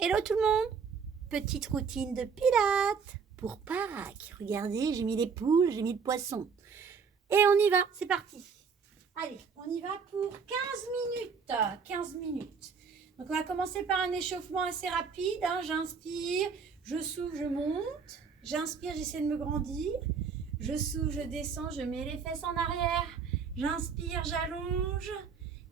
Hello tout le monde! Petite routine de pilates pour Pâques. Regardez, j'ai mis les poules, j'ai mis le poisson. Et on y va, c'est parti. Allez, on y va pour 15 minutes. 15 minutes. Donc on va commencer par un échauffement assez rapide. J'inspire, je souffle, je monte. J'inspire, j'essaie de me grandir. Je souffle, je descends, je mets les fesses en arrière. J'inspire, j'allonge.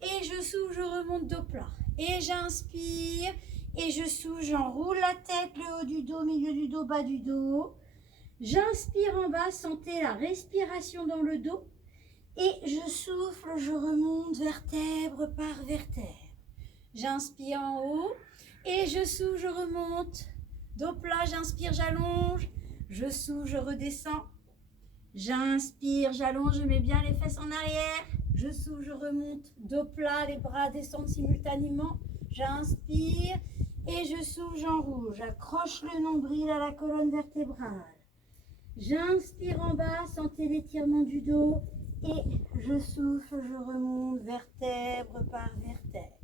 Et je souffle, je remonte dos plat. Et j'inspire. Et je souffle, j'enroule la tête, le haut du dos, milieu du dos, bas du dos. J'inspire en bas, sentez la respiration dans le dos. Et je souffle, je remonte vertèbre par vertèbre. J'inspire en haut. Et je souffle, je remonte. Dos plat, j'inspire, j'allonge. Je souffle, je redescends. J'inspire, j'allonge, je mets bien les fesses en arrière. Je souffle, je remonte. Dos plat, les bras descendent simultanément. J'inspire. Et je souffle, j'enroule, j'accroche le nombril à la colonne vertébrale. J'inspire en bas, sentez l'étirement du dos. Et je souffle, je remonte vertèbre par vertèbre.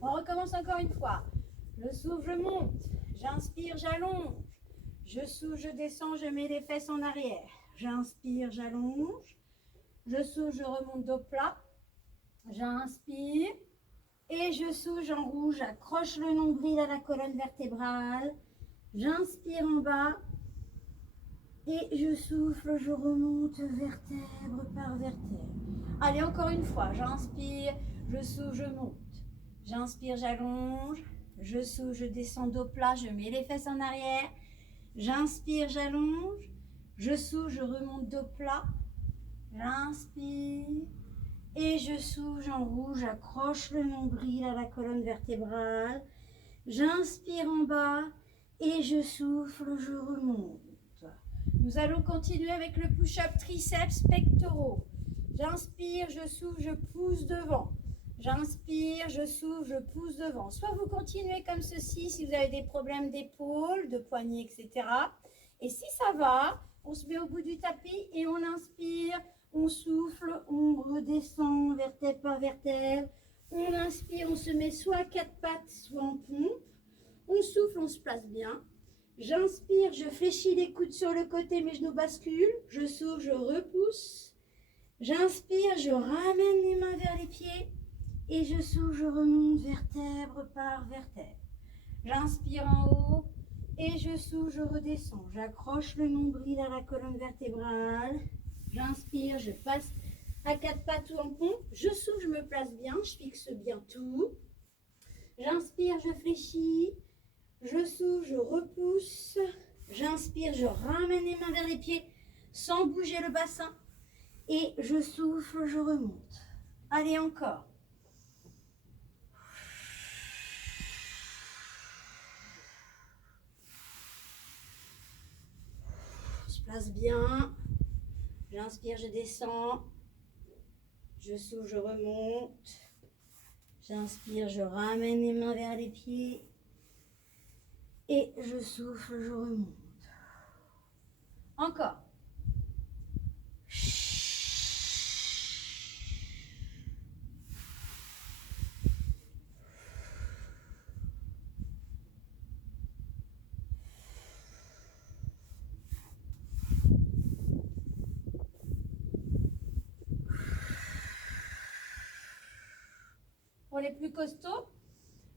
On recommence encore une fois. Le souffle, je monte. J'inspire, j'allonge. Je souffle, je descends, je mets les fesses en arrière. J'inspire, j'allonge. Je souffle, je remonte dos plat. J'inspire. Et je souffle, j'enroule, j'accroche le nombril à la colonne vertébrale. J'inspire en bas. Et je souffle, je remonte vertèbre par vertèbre. Allez, encore une fois. J'inspire, je souffle, je monte. J'inspire, j'allonge. Je souffle, je descends dos plat, je mets les fesses en arrière. J'inspire, j'allonge. Je souffle, je remonte dos plat. J'inspire. Et je souffle, j'enroule, j'accroche le nombril à la colonne vertébrale. J'inspire en bas et je souffle, je remonte. Nous allons continuer avec le push-up triceps pectoraux. J'inspire, je souffle, je pousse devant. J'inspire, je souffle, je pousse devant. Soit vous continuez comme ceci si vous avez des problèmes d'épaule, de poignets, etc. Et si ça va, on se met au bout du tapis et on inspire. On souffle, on redescend vertèbre par vertèbre. On inspire, on se met soit à quatre pattes, soit en pompe. On souffle, on se place bien. J'inspire, je fléchis les coudes sur le côté, mes genoux basculent. Je souffle, je repousse. J'inspire, je ramène les mains vers les pieds. Et je souffle, je remonte vertèbre par vertèbre. J'inspire en haut. Et je souffle, je redescends. J'accroche le nombril à la colonne vertébrale. J'inspire, je passe à quatre pattes ou en pompe. Je souffle, je me place bien, je fixe bien tout. J'inspire, je fléchis. Je souffle, je repousse. J'inspire, je ramène les mains vers les pieds sans bouger le bassin. Et je souffle, je remonte. Allez, encore. On se place bien. J'inspire, je descends. Je souffle, je remonte. J'inspire, je ramène les mains vers les pieds. Et je souffle, je remonte. Encore. Pour les plus costauds,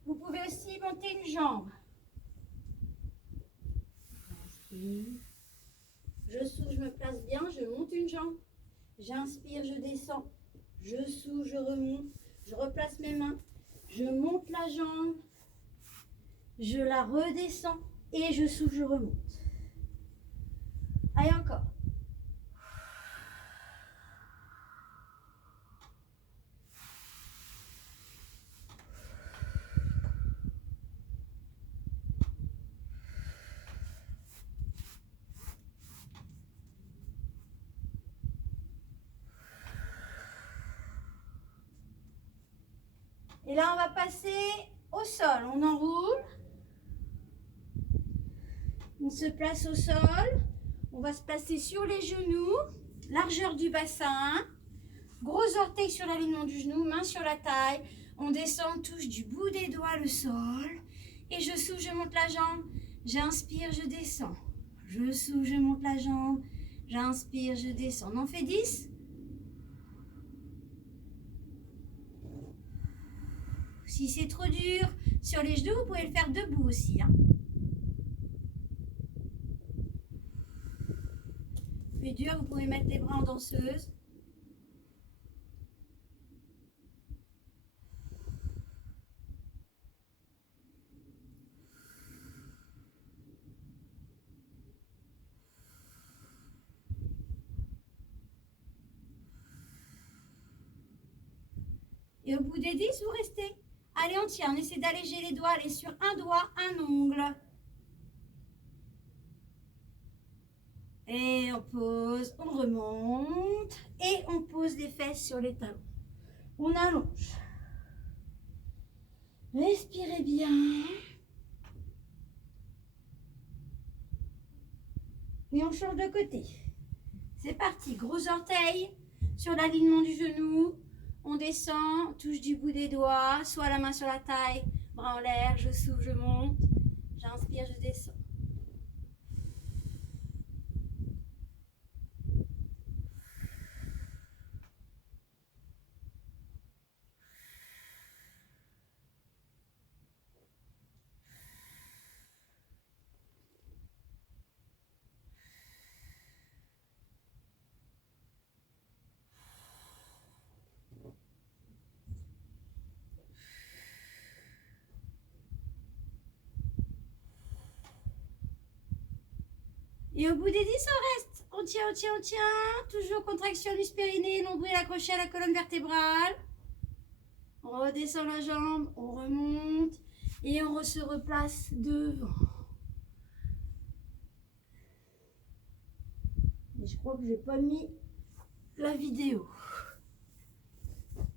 vous pouvez aussi monter une jambe. Je souffle, je me place bien, je monte une jambe. J'inspire, je descends. Je souffle, je remonte. Je replace mes mains. Je monte la jambe. Je la redescends. Et je souffle, je remonte. Allez, encore. Et là, on va passer au sol. On enroule. On se place au sol. On va se placer sur les genoux. Largeur du bassin. Gros orteil sur l'alignement du genou. Main sur la taille. On descend, on touche du bout des doigts le sol. Et je souffle, je monte la jambe. J'inspire, je descends. Je souffle, je monte la jambe. J'inspire, je descends. On en fait 10. Si c'est trop dur sur les genoux, vous pouvez le faire debout aussi. Hein. Plus dur, vous pouvez mettre les bras en danseuse. Et au bout des 10, vous restez. Allez, on tient. On essaie d'alléger les doigts. Allez, sur un doigt, un ongle. Et on pose, on remonte. Et on pose les fesses sur les talons. On allonge. Respirez bien. Et on change de côté. C'est parti. Gros orteil sur l'alignement du genou. On descend, touche du bout des doigts, soit la main sur la taille, bras en l'air, je souffle, je monte, j'inspire, je descends. Et au bout des 10, on reste. On tient, on tient, on tient. Toujours contraction du périnée, nombril accroché à la colonne vertébrale. On redescend la jambe, on remonte et on se replace devant. Et je crois que je n'ai pas mis la vidéo.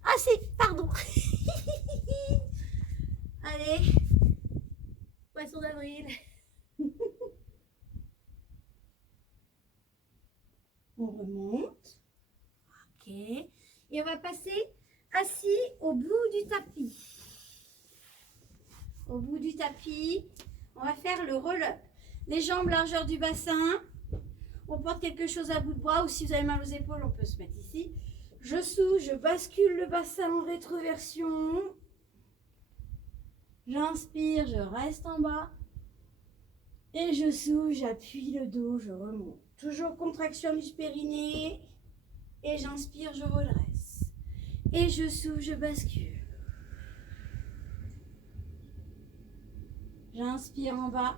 Ah si, pardon. Allez, poisson d'avril. On remonte. Ok. Et on va passer assis au bout du tapis. Au bout du tapis, on va faire le roll-up. Les jambes largeur du bassin. On porte quelque chose à bout de bras ou si vous avez mal aux épaules, on peut se mettre ici. Je souffle, je bascule le bassin en rétroversion. J'inspire, je reste en bas. Et je souffle, j'appuie le dos, je remonte. Toujours contraction du périnée. Et j'inspire, je redresse. Et je souffle, je bascule. J'inspire en bas.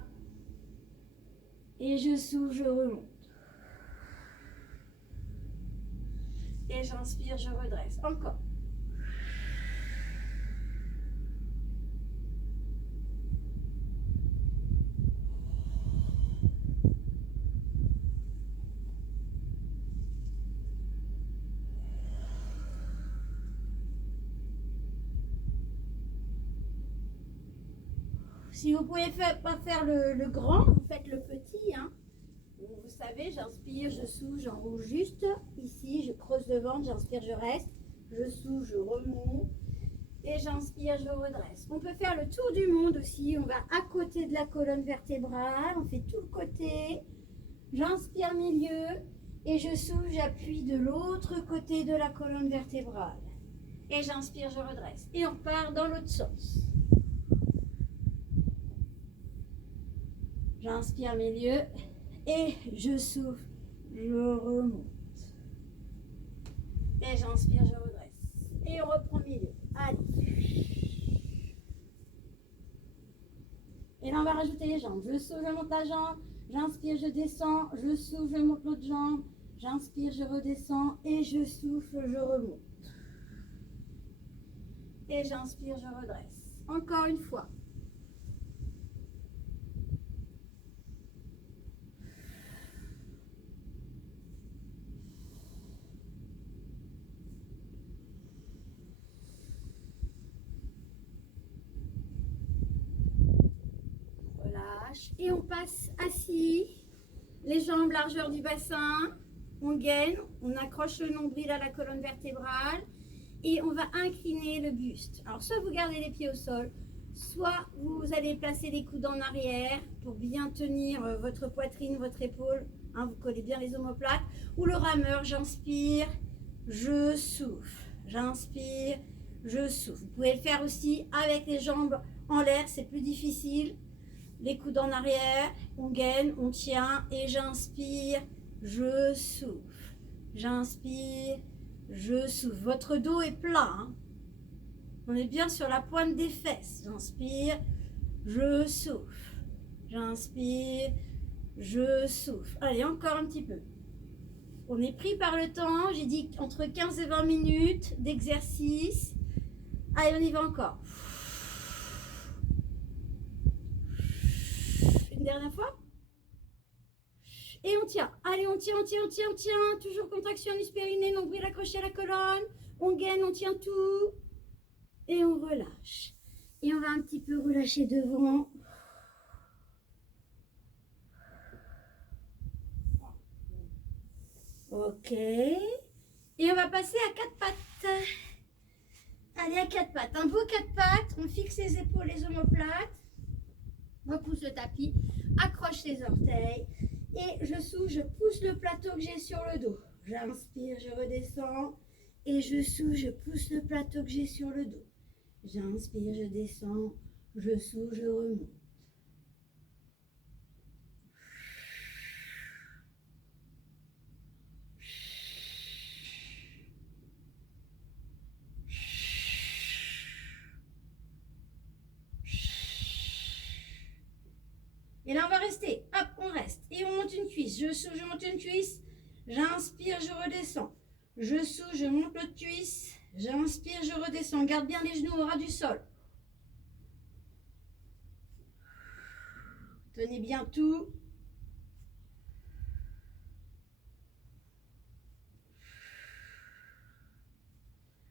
Et je souffle, je remonte. Et j'inspire, je redresse. Encore. Si vous ne pouvez pas faire le grand, vous faites le petit. Hein. Vous savez, j'inspire, je souffle, j'enroule juste. Ici, je creuse le ventre, j'inspire, je reste. Je souffle, je remonte. Et j'inspire, je redresse. On peut faire le tour du monde aussi. On va à côté de la colonne vertébrale. On fait tout le côté. J'inspire milieu. Et je souffle, j'appuie de l'autre côté de la colonne vertébrale. Et j'inspire, je redresse. Et on part dans l'autre sens. J'inspire milieu. Et je souffle, je remonte. Et j'inspire, je redresse. Et on reprend milieu. Allez. Et là, on va rajouter les jambes. Je souffle, je monte la jambe. J'inspire, je descends. Je souffle, je monte l'autre jambe. J'inspire, je redescends. Et je souffle, je remonte. Et j'inspire, je redresse. Encore une fois. Et on passe assis, les jambes largeur du bassin, on gaine, on accroche le nombril à la colonne vertébrale et on va incliner le buste. Alors soit vous gardez les pieds au sol, Soit vous allez placer les coudes en arrière pour bien tenir votre poitrine, votre épaule. Hein, vous collez bien les omoplates. Ou le rameur, j'inspire, je souffle. J'inspire, je souffle. Vous pouvez le faire aussi avec les jambes en l'air, c'est plus difficile. Les coudes en arrière, on gaine, on tient et j'inspire, je souffle. J'inspire, je souffle. Votre dos est plat. Hein. On est bien sur la pointe des fesses. J'inspire, je souffle. J'inspire, je souffle. Allez, encore un petit peu. On est pris par le temps. J'ai dit entre 15 et 20 minutes d'exercice. Allez, on y va encore. Une dernière fois. Et on tient. Allez, on tient, on tient, on tient, on tient. Toujours contraction du périnée, nombril accroché à la colonne. On gaine, on tient tout. Et on relâche. Et on va un petit peu relâcher devant. Ok. Et on va passer à 4 pattes. Allez, à 4 pattes. Un beau 4 pattes. On fixe les épaules, les omoplates. Repousse le tapis. Accroche les orteils. Et je souffle, je pousse le plateau que j'ai sur le dos. J'inspire, je redescends. Et je souffle, je pousse le plateau que j'ai sur le dos. J'inspire, je descends, je souffle, je remonte. Et là, on va rester. Hop, on reste. Et on monte une cuisse. Je souffle, je monte une cuisse. J'inspire, je redescends. Je souffle, je monte l'autre cuisse. J'inspire, je redescends. Garde bien les genoux au ras du sol. Tenez bien tout.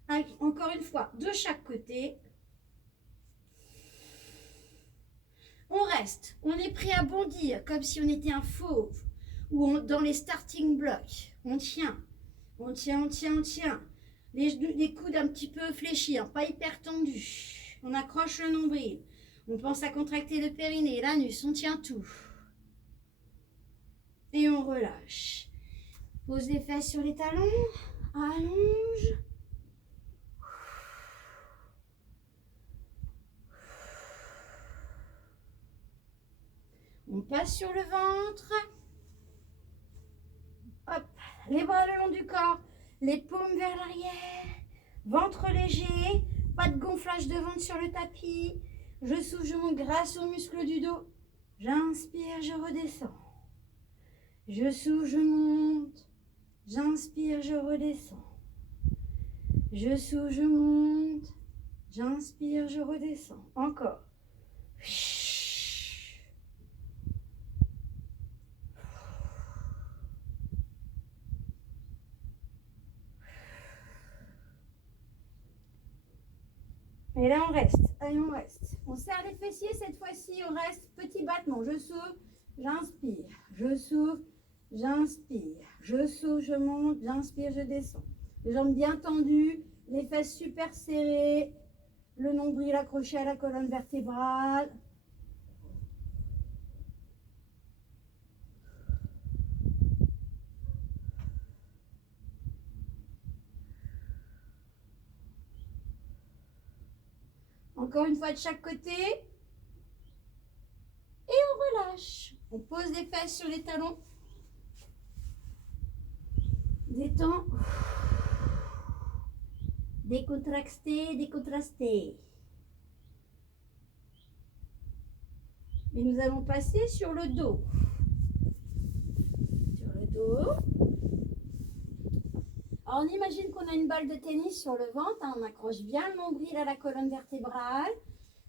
Allez, encore une fois, de chaque côté. On reste. On est prêt à bondir comme si on était un fauve. Ou dans les starting blocks. On tient. On tient, on tient, on tient. Les coudes un petit peu fléchis, hein, pas hyper tendus. On accroche le nombril. On pense à contracter le périnée, l'anus, on tient tout. Et on relâche. Pose les fesses sur les talons. Allonge. On passe sur le ventre. Hop, les bras le long du corps. Les paumes vers l'arrière. Ventre léger. Pas de gonflage de ventre sur le tapis. Je souffle, je monte grâce aux muscles du dos. J'inspire, je redescends. Je souffle, je monte. J'inspire, je redescends. Je souffle, je monte. J'inspire, je redescends. Encore. Et là, on reste. Allez, on reste. On serre les fessiers cette fois-ci. On reste. Petit battement. Je souffle, j'inspire. Je souffle, j'inspire. Je souffle, je monte. J'inspire, je descends. Les jambes bien tendues. Les fesses super serrées. Le nombril accroché à la colonne vertébrale. Encore une fois de chaque côté. Et on relâche. On pose les fesses sur les talons. Détends. Décontracté, décontrasté. Et nous allons passer sur le dos. Sur le dos. Alors on imagine qu'on a une balle de tennis sur le ventre. Hein, on accroche bien le nombril à la colonne vertébrale.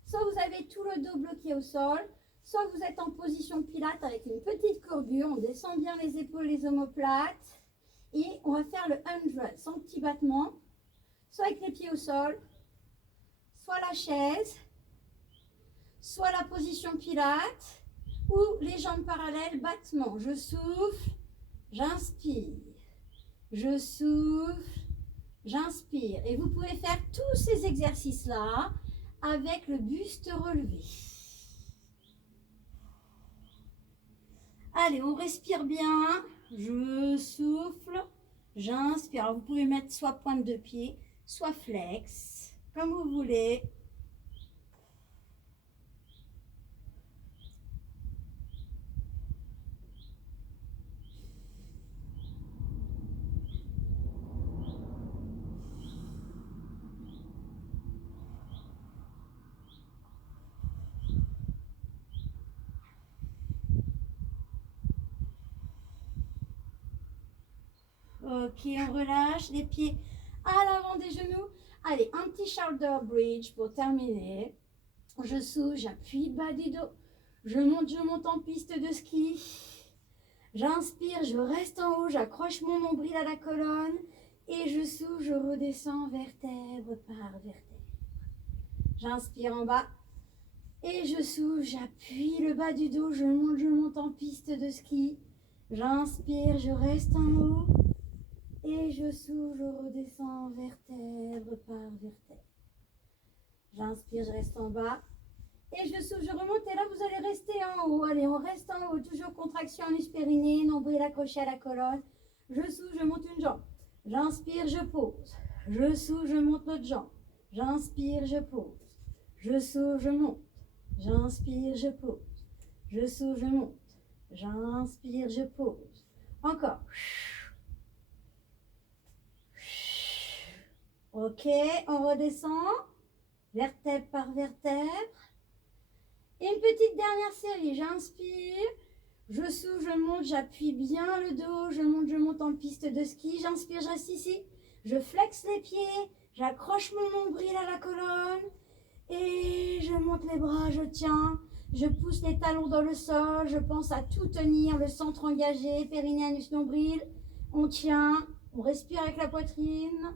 Soit vous avez tout le dos bloqué au sol. Soit vous êtes en position pilate avec une petite courbure. On descend bien les épaules, les omoplates. Et on va faire le 100 sans petit battement. Soit avec les pieds au sol. Soit la chaise. Soit la position pilate. Ou les jambes parallèles, battement. Je souffle. J'inspire. Je souffle. J'inspire. Et vous pouvez faire tous ces exercices-là avec le buste relevé. Allez, on respire bien. Je souffle, j'inspire. Alors, vous pouvez mettre soit pointe de pied, soit flex, comme vous voulez. Ok, on relâche les pieds à l'avant des genoux. Allez, un petit shoulder bridge pour terminer. Je souffle, j'appuie le bas du dos. Je monte en piste de ski. J'inspire, je reste en haut, j'accroche mon nombril à la colonne. Et je souffle, je redescends vertèbre par vertèbre. J'inspire en bas. Et je souffle, j'appuie le bas du dos, je monte en piste de ski. J'inspire, je reste en haut. Et je souffle, je redescends vertèbre par vertèbre. J'inspire, je reste en bas. Et je souffle, je remonte. Et là, vous allez rester en haut. Allez, on reste en haut. Toujours contraction anus périnée, nombril accroché à la colonne. Je souffle, je monte une jambe. J'inspire, je pose. Je souffle, je monte l'autre jambe. J'inspire, je pose. Je souffle, je monte. J'inspire, je pose. Je souffle, je monte. J'inspire, je pose. Encore. Ok, on redescend, vertèbre par vertèbre. Et une petite dernière série, j'inspire, je souffle, je monte, j'appuie bien le dos, je monte en piste de ski, j'inspire, je reste ici, je flexe les pieds, j'accroche mon nombril à la colonne et je monte les bras, je tiens, je pousse les talons dans le sol, je pense à tout tenir, le centre engagé, périnée, anus, nombril, on tient, on respire avec la poitrine.